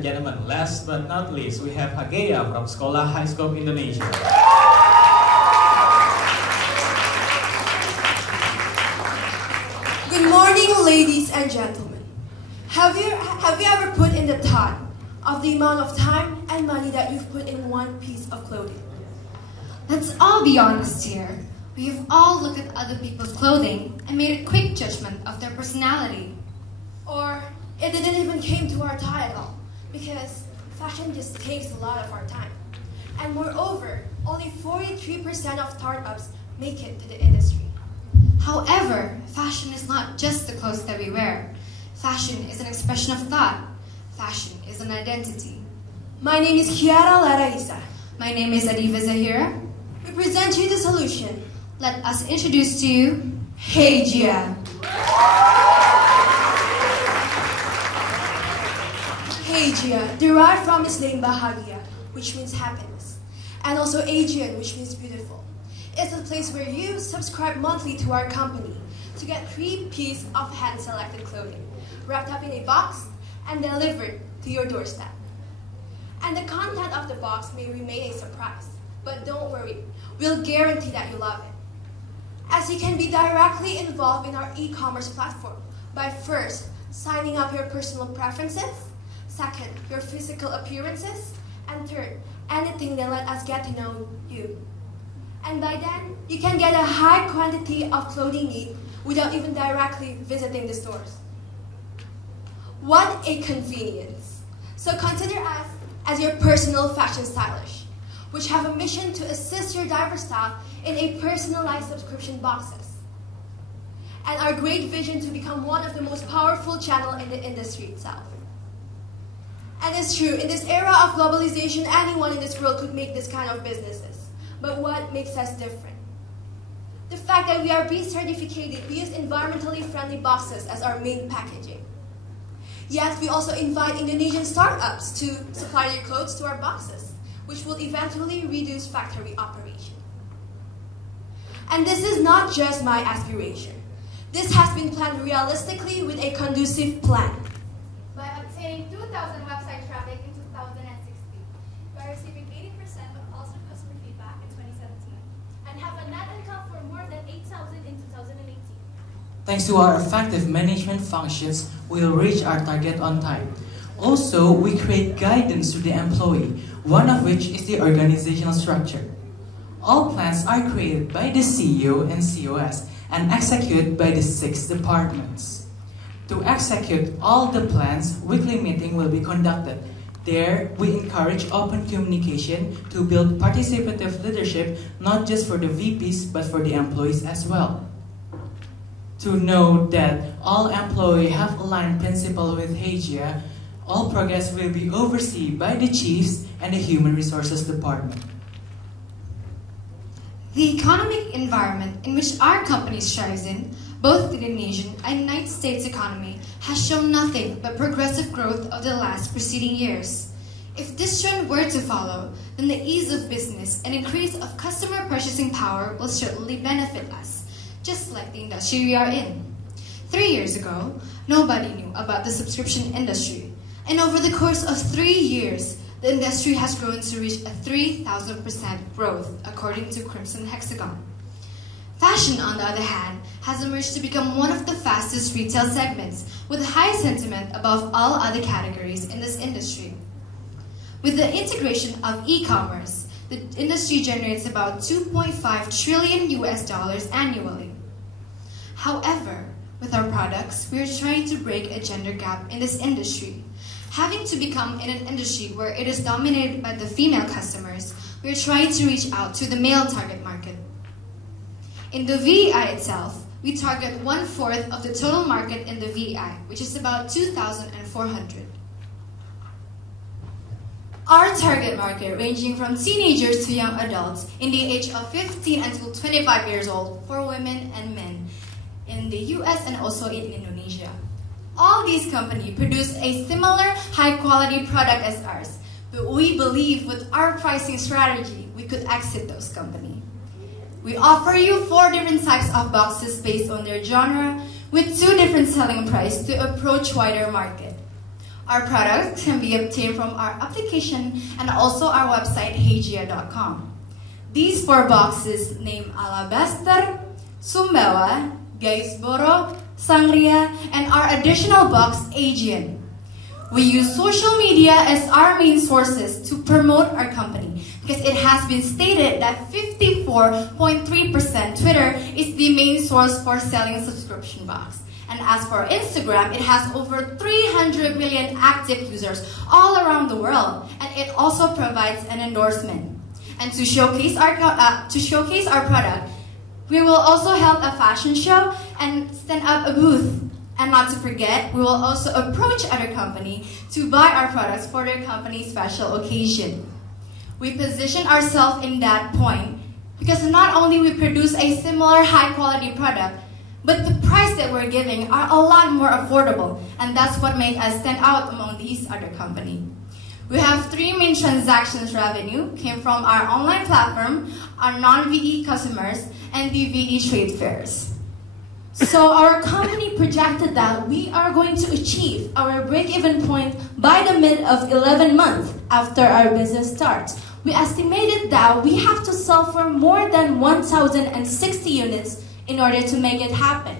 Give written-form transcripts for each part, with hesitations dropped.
Gentlemen, last but not least, we have Haegea from Sekolah High School Indonesia. Good morning, ladies and gentlemen. Have you ever put in the thought of the amount of time and money that you've put in one piece of clothing? Let's all be honest here. We've all looked at other people's clothing and made a quick judgment of their personality. Or it didn't even came to our thought at all, because fashion just takes a lot of our time. And moreover, only 43% of startups make it to the industry. However, fashion is not just the clothes that we wear. Fashion is an expression of thought. Fashion is an identity. My name is Kiara Laraisa. My name is Adiva Zahira. We present you the solution. Let us introduce to you Haegea. Haegea, derived from its name Haegea, which means happiness, and also Aegean, which means beautiful. It's a place where you subscribe monthly to our company to get 3 pieces of hand-selected clothing, wrapped up in a box and delivered to your doorstep. And the content of the box may remain a surprise, but don't worry, we'll guarantee that you love it. As you can be directly involved in our e-commerce platform by first signing up your personal preferences, second, your physical appearances, and third, anything that let us get to know you. And by then, you can get a high quantity of clothing need without even directly visiting the stores. What a convenience! So consider us as your personal fashion stylish, which have a mission to assist your diverse staff in a personalized subscription boxes. And our great vision to become one of the most powerful channel in the industry itself. And it's true, in this era of globalization, anyone in this world could make this kind of businesses. But what makes us different? The fact that we are B-certificated, we use environmentally friendly boxes as our main packaging. Yet we also invite Indonesian startups to supply their clothes to our boxes, which will eventually reduce factory operation. And this is not just my aspiration. This has been planned realistically with a conducive plan. By obtaining 2,000 website traffic in 2016, by receiving 80% of positive customer feedback in 2017, and have a net income for more than 8,000 in 2018. Thanks to our effective management functions, we will reach our target on time. Also, we create guidance to the employee, one of which is the organizational structure. All plans are created by the CEO and COS and executed by the 6 departments. To execute all the plans, weekly meeting will be conducted. There, we encourage open communication to build participative leadership, not just for the VPs, but for the employees as well. To know that all employees have aligned principle with Haegea, all progress will be overseen by the chiefs and the human resources department. the economic environment in which our company strives in, both the Indonesian and United States economy, has shown nothing but progressive growth of the last preceding years. If this trend were to follow, then the ease of business and increase of customer purchasing power will certainly benefit us, just like the industry we are in. 3 years ago, nobody knew about the subscription industry, and over the course of 3 years, the industry has grown to reach a 3,000% growth, according to Crimson Hexagon. Fashion, on the other hand, has emerged to become one of the fastest retail segments, with high sentiment above all other categories in this industry. With the integration of e-commerce, the industry generates about $2.5 trillion annually. However, with our products, we are trying to break a gender gap in this industry. Having to become in an industry where it is dominated by the female customers, we are trying to reach out to the male target market. In the VEI itself, we target 1/4 of the total market in the VEI, which is about 2,400. Our target market ranging from teenagers to young adults in the age of 15 until 25 years old for women and men in the US and also in Indonesia. All these companies produce a similar high-quality product as ours, but we believe with our pricing strategy, we could exit those companies. We offer you 4 different types of boxes based on their genre, with 2 different selling prices to approach wider market. Our products can be obtained from our application and also our website, Haegea.com. These 4 boxes named Alabaster, Sumbawa, Gaisboro, Sangria, and our additional box, Aegean. We use social media as our main sources to promote our company because it has been stated that 54.3% Twitter is the main source for selling a subscription box. And as for Instagram, it has over 300 million active users all around the world, and it also provides an endorsement. And to showcase our product, we will also hold a fashion show and stand up a booth. And not to forget, we will also approach other companies to buy our products for their company's special occasion. We position ourselves in that point because not only we produce a similar high-quality product, but the price that we're giving are a lot more affordable, and that's what makes us stand out among these other companies. We have 3 main transactions revenue came from our online platform, our non-VE customers, and the VE trade fairs. So our company projected that we are going to achieve our break-even point by the mid of 11 months after our business starts. We estimated that we have to sell for more than 1,060 units in order to make it happen.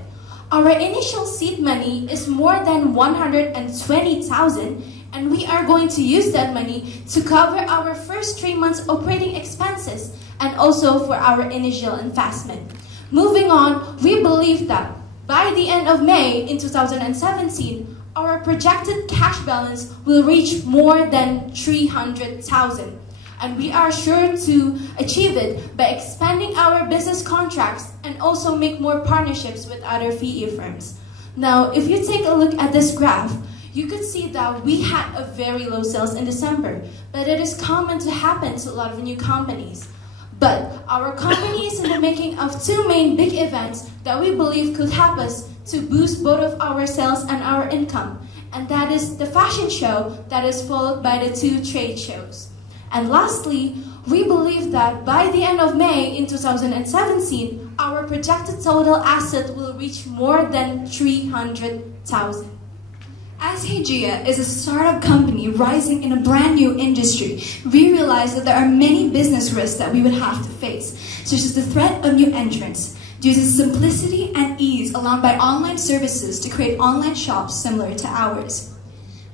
Our initial seed money is more than 120,000, and we are going to use that money to cover our first 3 months operating expenses and also for our initial investment. Moving on, we believe that by the end of May in 2017, our projected cash balance will reach more than 300,000. And we are sure to achieve it by expanding our business contracts and also make more partnerships with other VE firms. Now, if you take a look at this graph, you could see that we had a very low sales in December, but it is common to happen to a lot of new companies. But our company is in the making of 2 main big events that we believe could help us to boost both of our sales and our income. And that is the fashion show that is followed by the 2 trade shows. And lastly, we believe that by the end of May in 2017, our projected total asset will reach more than 300,000. As Haegea is a startup company rising in a brand new industry, we realize that there are many business risks that we would have to face, such as the threat of new entrants, due to the simplicity and ease allowed by online services to create online shops similar to ours.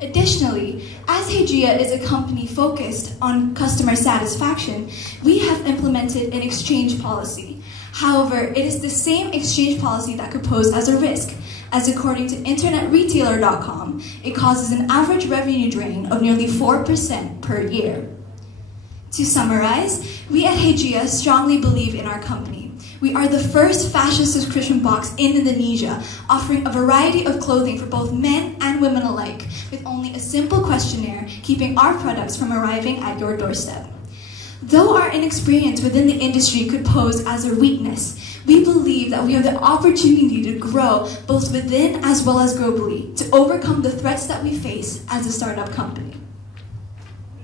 Additionally, as Haegea is a company focused on customer satisfaction, we have implemented an exchange policy. However, it is the same exchange policy that could pose as a risk, as according to internetretailer.com, it causes an average revenue drain of nearly 4% per year. To summarize, we at Haegea strongly believe in our company. We are the first fashion subscription box in Indonesia, offering a variety of clothing for both men and women alike, with only a simple questionnaire keeping our products from arriving at your doorstep. Though our inexperience within the industry could pose as a weakness, we believe that we have the opportunity to grow both within as well as globally to overcome the threats that we face as a startup company.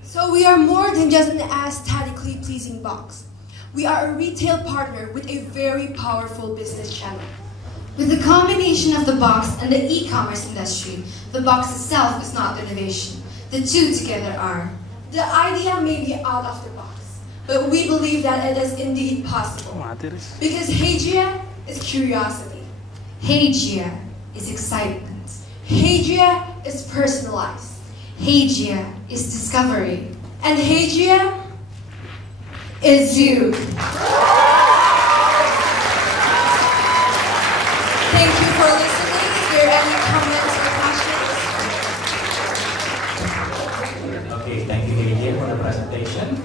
So we are more than just an aesthetically pleasing box. We are a retail partner with a very powerful business channel. With the combination of the box and the e-commerce industry, the box itself is not innovation. The 2 together are. The idea may be out of the box, but we believe that it is indeed possible. Because Haegea is curiosity. Haegea is excitement. Haegea is personalized. Haegea is discovery. And Haegea is you. Thank you for listening. Is there any comments or questions? Okay, thank you, Haegea, for the presentation.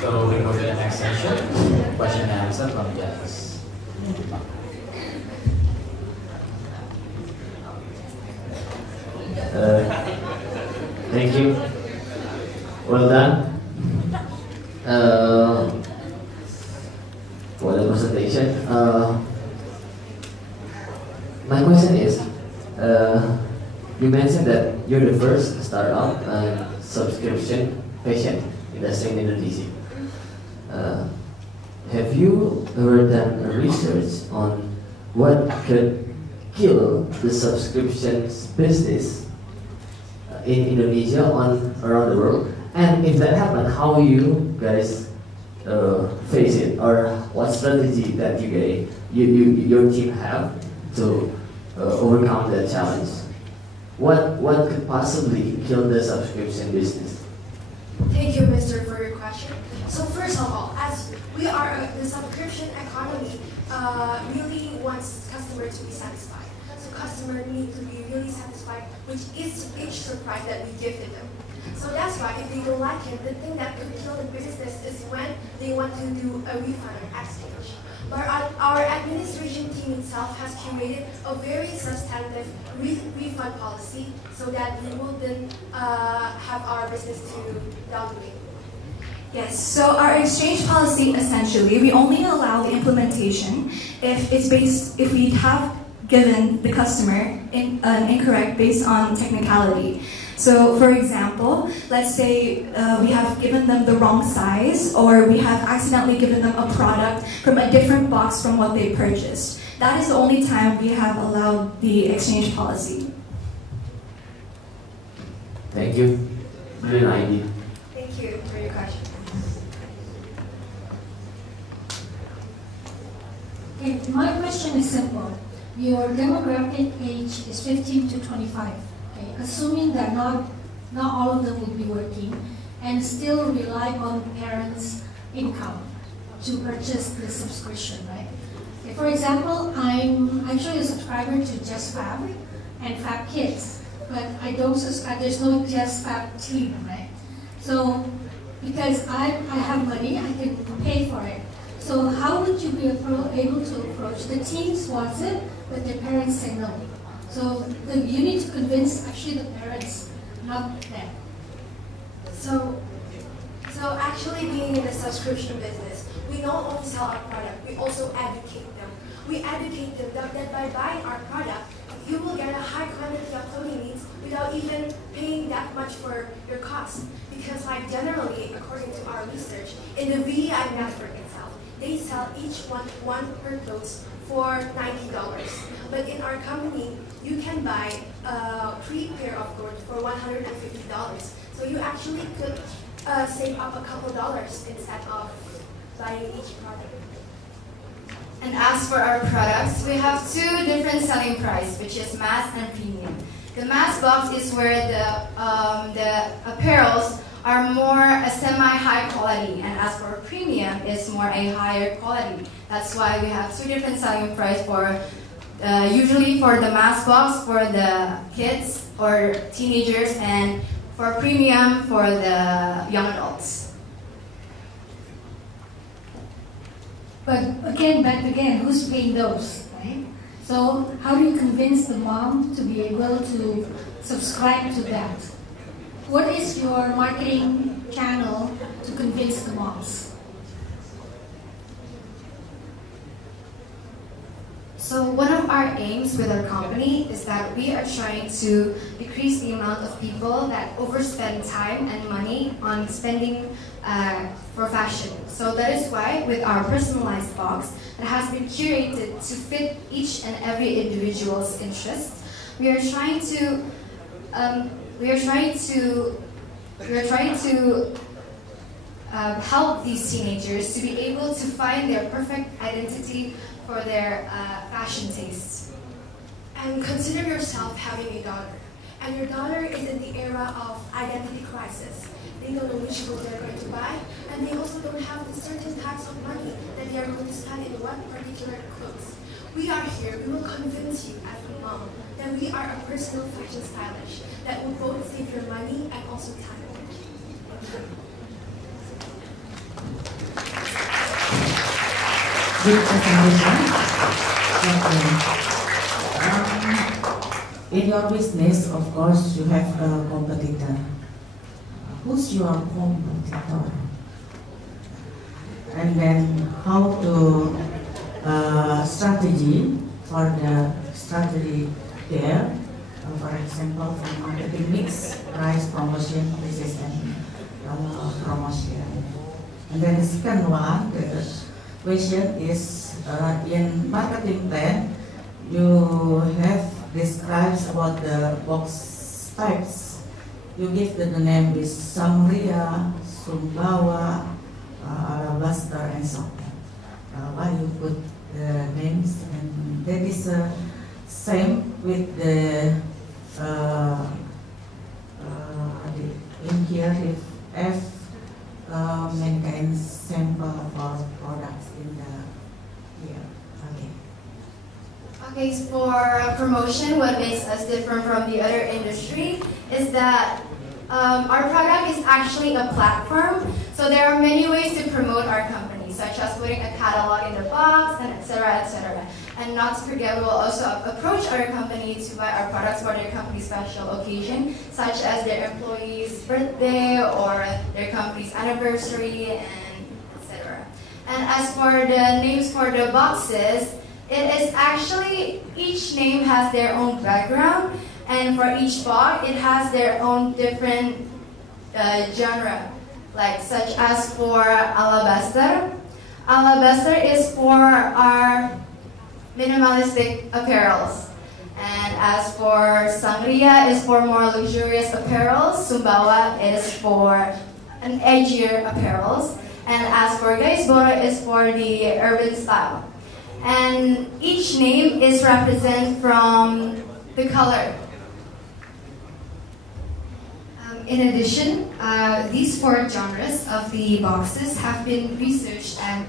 So we go to the next section, question and answer from judges. Thank you. Well done. For the presentation. My question is, you mentioned that you're the first startup subscription fashion industry in Indonesia. Have you ever done research on what could kill the subscriptions business in Indonesia on around the world? And if that happens, how you guys face it, or what strategy that your team have to overcome that challenge? What could possibly kill the subscription business? Thank you, Mr. for your question. So first of all, as we are the subscription economy really wants customer to be satisfied. So customer need to be really satisfied with each surprise that we give to them. So that's why if they don't like it, the thing that could kill the business is when they want to do a refund or exchange. But our administration team itself has curated a very substantive refund policy so that we wouldn't have our business to downgrade. Yes, so our exchange policy essentially, we only allow the implementation if we have given the customer an incorrect based on technicality. So for example, let's say we have given them the wrong size, or we have accidentally given them a product from a different box from what they purchased. That is the only time we have allowed the exchange policy. Thank you. Brilliant idea. Thank you for your question. Okay, my question is simple. Your demographic age is 15 to 25. Okay, assuming that not all of them will be working and still rely on parents' income to purchase the subscription, right? Okay, for example, I'm actually a subscriber to Just Fab and Fab Kids, but I don't subscribe. There's no Just Fab team, right? So because I have money, I can pay for it. So how would you be able to approach the teens wants it, but their parents say no? So you need to convince actually the parents, not them. So actually being in the subscription business, we not only sell our product, we also educate them. We educate them that by buying our product, you will get a high quantity of clothing needs without even paying that much for your cost. Because like generally, according to our research, in the VEI network itself, they sell each one per clothes for $90. But in our company, you can buy 3 pair of clothes for $150. So you actually could save up a couple dollars instead of buying each product. And as for our products, we have 2 different selling price, which is mass and premium. The mass box is where the apparels are more a semi-high quality, and as for premium, it's more a higher quality. That's why we have 2 different selling price for usually for the mass box for the kids or teenagers, and for premium for the young adults. But again, who's paying those, right? So how do you convince the mom to be able to subscribe to that? What is your marketing channel to convince the moms? So one of our aims with our company is that we are trying to decrease the amount of people that overspend time and money on spending for fashion. So that is why with our personalized box that has been curated to fit each and every individual's interests, we are trying to help these teenagers to be able to find their perfect identity for their fashion tastes. And consider yourself having a daughter. And your daughter is in the era of identity crisis. They don't know which clothes they're going to buy, and they also don't have the certain types of money that they are going to spend in one particular clothes. We are here, we will convince you as a mom that we are a personal fashion stylish that will both save your money and also time. Good presentation. In your business, of course, you have a competitor. Who's your competitor? And then how to strategy for the strategy there. For example, for marketing mix, price, promotion, business, and promotion. And then the second one, the question is in marketing plan, you have describes about the box types you give the name is Sangria, Sumbawa, Alabaster, and so on. Why you put the names, and that is same with the in here if maintain sample of our products in the here. Okay. Okay, so for promotion, what makes us different from the other industry is that our product is actually a platform. So there are many ways to promote our company, such as putting a catalog in the box, and etc., etc. And not to forget, we will also approach other companies to buy our products for their company special occasion, such as their employee's birthday or their company's anniversary, and etc. And as for the names for the boxes, it is actually, each name has their own background, and for each box, it has their own different genre, like such as for Alabaster. Alabaster is for our minimalistic apparels. And as for Sangria is for more luxurious apparels. Sumbawa is for an edgier apparels. And as for Gaisbora is for the urban style. And each name is represented from the color. In addition, these 4 genres of the boxes have been researched, and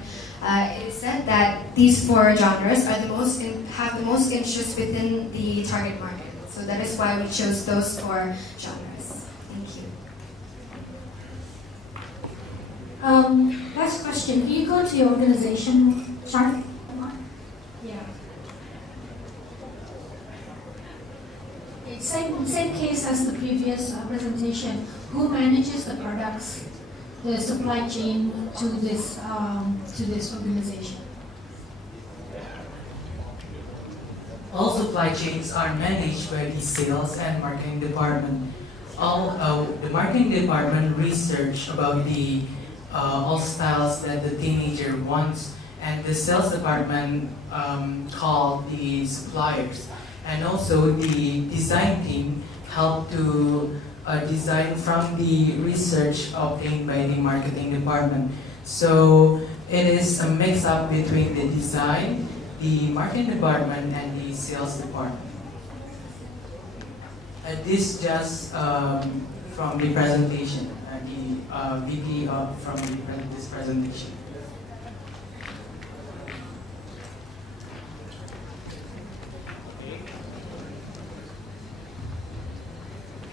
it is said that these 4 genres are have the most interest within the target market. So that is why we chose those 4 genres. Thank you. Last question. Can you go to your organization chart? Yeah. It's same case as the previous presentation. Who manages the products, the supply chain to this organization? All supply chains are managed by the sales and marketing department. The marketing department research about the all styles that the teenager wants, and the sales department call the suppliers, and also the design team help to design from the research obtained by the marketing department. So it is a mix-up between the design, the marketing department, and the sales department. This just from the presentation, the VP from this presentation.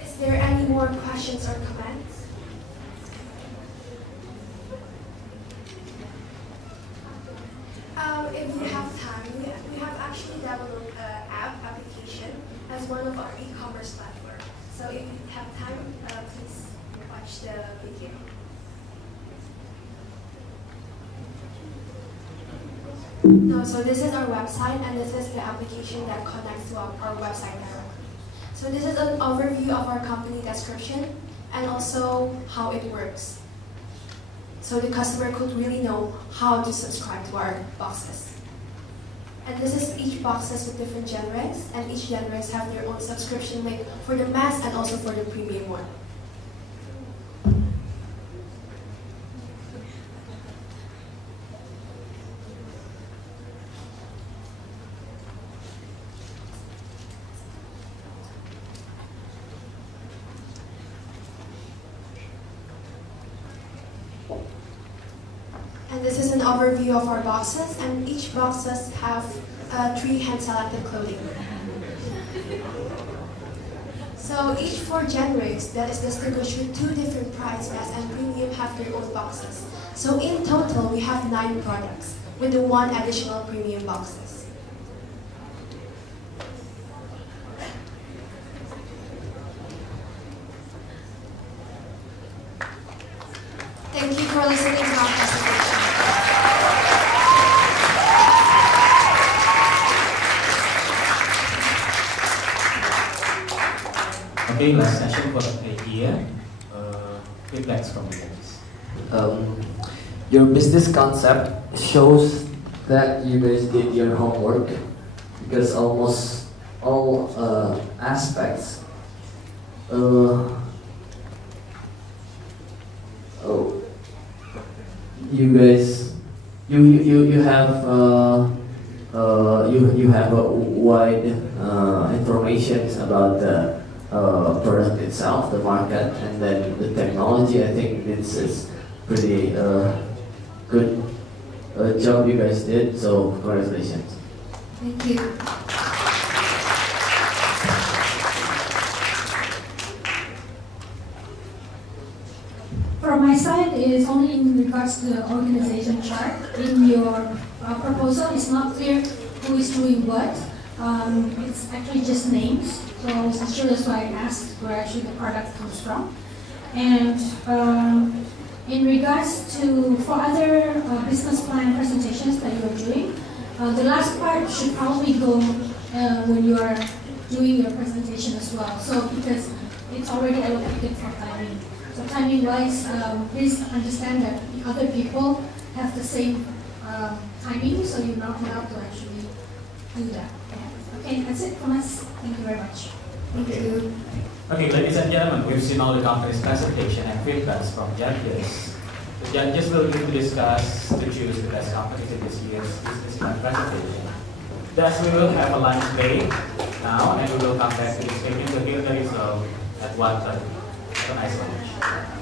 Is there any more questions or comments? If we have time, we have actually developed an application as one of our e-commerce platforms. So if you have time, please watch the video. No, so this is our website, and this is the application that connects to our website directly. So this is an overview of our company description and also how it works. So the customer could really know how to subscribe to our boxes. And this is each boxes with different genres, and each genres have their own subscription link for the mass and also for the premium one. And this is an overview of our boxes, and each boxes have 3 hand-selected clothing. So each 4 genres that is distinguished with 2 different price, mass and premium, have their own boxes. So in total, we have 9 products with the 1 additional premium boxes. Thank you for listening to our presentation. Okay, last session for Haegea. Feedbacks from you guys. Your business concept shows that you guys did your homework, because almost all aspects you guys, you have you have a wide information about the product itself, the market, and then the technology. I think this is pretty good job you guys did. So congratulations. Thank you. From my side, it is only in regards to the organization chart. In your proposal, it's not clear who is doing what. It's actually just names. So I was not sure, that's why I asked where actually the product comes from. And in regards to, for other business plan presentations that you are doing, the last part should probably go when you are doing your presentation as well. So because it's already allocated for timing. So timing-wise, please understand that the other people have the same timing, so you're not allowed to actually do that. Yeah. Okay, that's it from us. Thank you very much. Thank you. Okay, ladies and gentlemen, we've seen all the company's presentation and feedbacks from judges. The judges will need to discuss to choose the best companies in this year's business plan presentation. Thus, we will have a lunch break now, and we will come back to this meeting to hear the result at 1:30. Have a nice lunch.